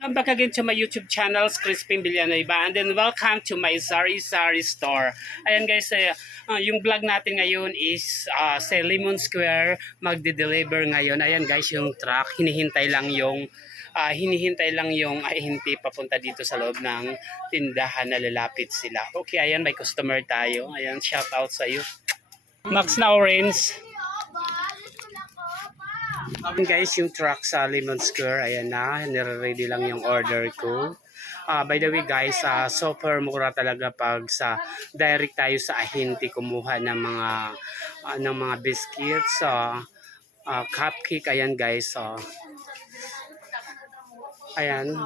Welcome back again to my YouTube channel, Crispin Villanueva, and then welcome to my Sari Sari store. Ayan guys, yung vlog natin ngayon is sa Lemon Square, magde-deliver ngayon. Ayan guys, yung truck, hinihintay lang yung ahente papunta dito sa loob ng tindahan na lalapit sila. Okay, ayan, may customer tayo. Ayan, shout out sa iyo. Max na orange. Ayan guys, yung truck sa Lemon Square, ayan na, nire-ready lang yung order ko. By the way guys, super mura talaga pag sa direct tayo sa ahente kumuha ng mga biscuits, cupcake. Ayan guys, ayan,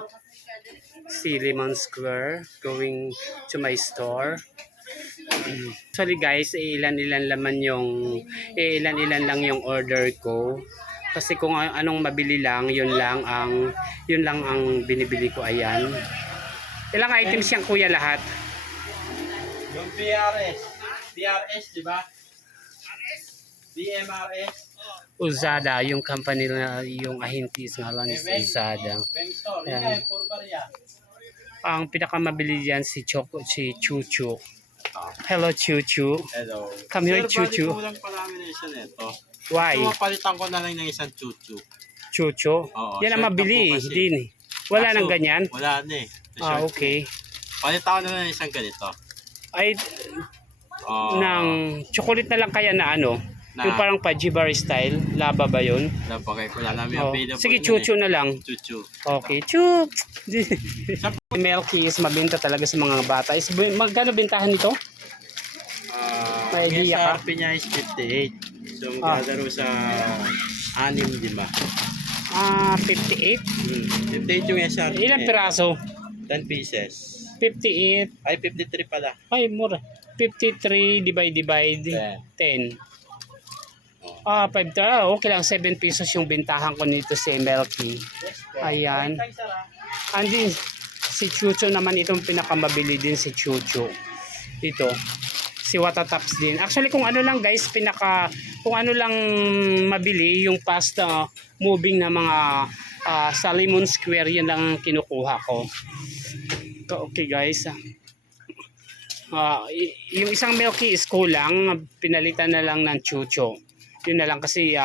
si Lemon Square going to my store. Actually guys, ilan-ilan lang yung order ko. Kasi kung anong mabili lang, yun lang ang binibili ko. Ayan. Ilang items yan kuya lahat? Yung BRS, di ba? BMRS. Uzada, yung company na yung ahintis nga lang is Uzada. Ayan. Ang pinakamabili diyan si Chuchu. Hello Chuchu. Hello. Come here Chuchu. Sir, balik ko lang pala namin isa nito. Why? So, palitan ko na lang ng isang chuchu. Chuchu? Oo, Yan ang short mabili na po kasi. din eh. Wala Kaso, nang ganyan? Wala na eh. Okay. Palitan ko na lang ng isang ganito. Ay, ng chocolate na lang kaya na ano? Yung parang pajibar style. Laba ba yun? Napakay ko lang namin available. Sige, chuchu na lang. Chuchu. Okay, chup. Milky is mabenta talaga sa mga bata. Magkano bentahan nito? May idea ka? SRP niya is 58. So, maglalaro sa 6, di ba? 58? 58 yung SRP. Ilang piraso? 10 pieces. 58. Ay, 53 pala. Ay, mura. 53 divide 10. 5. Okay lang, 7 pesos yung bentahan ko nito si Milky. Ayan. Andi, si Chucho naman itong pinakamabili din si Chucho. Ito. Si Watataps din. Actually, kung ano lang guys, kung ano lang mabili, yung past moving na mga sa Lemon Square, yun lang ang kinukuha ko. Okay guys. Yung isang Milky is kulang, pinalitan na lang ng Chucho. Yun na lang kasi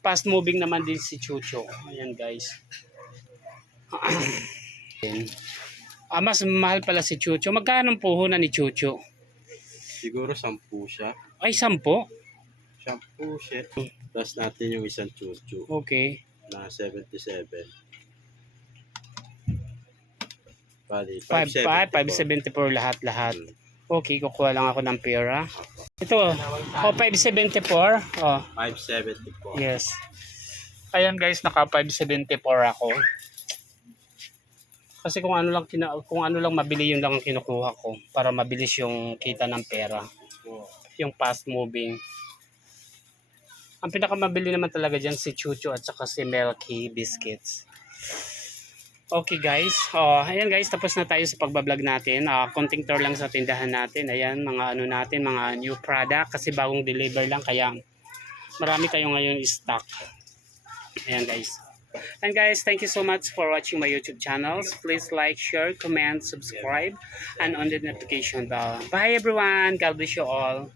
fast moving naman din si Chucho. Ayan guys. Mas mahal pala si Chucho. Magkano ang puhunan ni Chucho? Siguro 10 siya. Ay, 10? 10 siya. Plus natin yung isang chuchu. Okay. Na 77. Bali, 574 lahat. Okay, kukuha lang ako ng pera. Ito, 574. 574. Yes. Ayan guys, naka 574 ako. Kasi kung ano lang mabili, yun lang ang kinukuha ko para mabilis yung kita ng pera. Yung fast moving. Ang pinakamabili naman talaga diyan si Chuchu at saka si Milky biscuits. Okay guys, ayan guys, tapos na tayo sa pagbablog natin. Konting tour lang sa tindahan natin. Ayan, mga mga new product kasi bagong deliver lang kaya marami tayo ngayon stock. Ayan guys. And guys, thank you so much for watching my YouTube channels. Please like, share, comment, subscribe, and on the notification bell. Bye everyone. God bless you all.